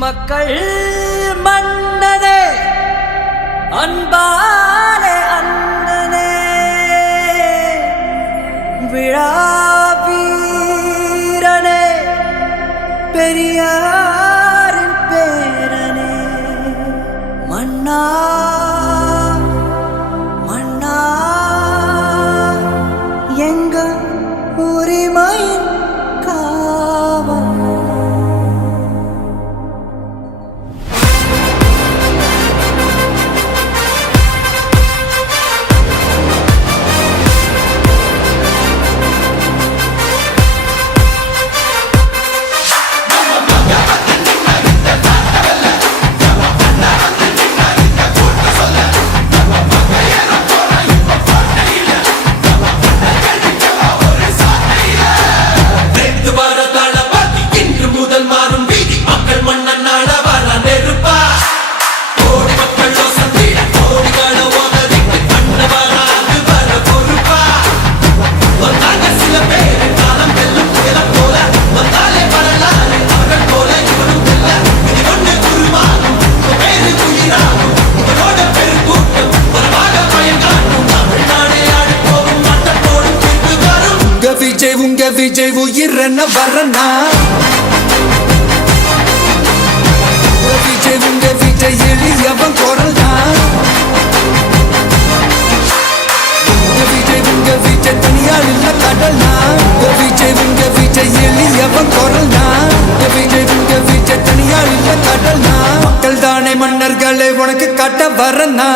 மக்கள் மன்னனே அன்பாலே அண்ணனே விழாவீரனே பெரியாரின் பேரனே மன்னா மன்னா எங்க உரிமையின் காவல் உங்க விஜய் உயிரன வரனா உங்க விஜய் எளியவன் குரல் தான் உங்க விஜய் தனியால் இல்ல கடல் உங்க விஜய் எளியவன் குரல் தான் உங்க விஜய் தனியால் இல்ல கடல் மக்கள் தானே மன்னர்களை உனக்கு காட்ட வரனா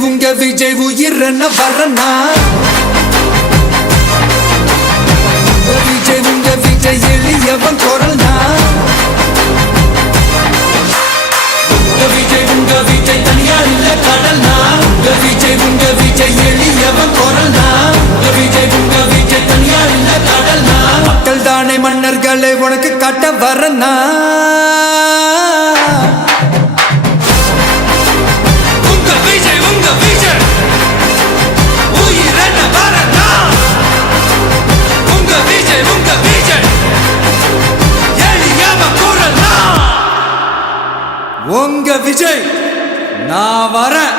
உங்க விஜய் உயிரன வரனா உங்க விஜய் எளியவன் குரல் தான் உங்க விஜய் தனியார் இல்ல கடல் உங்க விஜய் எளியவன் குரல் தான் உங்க விஜய் தனியார் இல்ல கடல் மக்கள் தானே மன்னர்களை உனக்கு காட்ட வரனா உங்க விஜய் நான் வரேன்.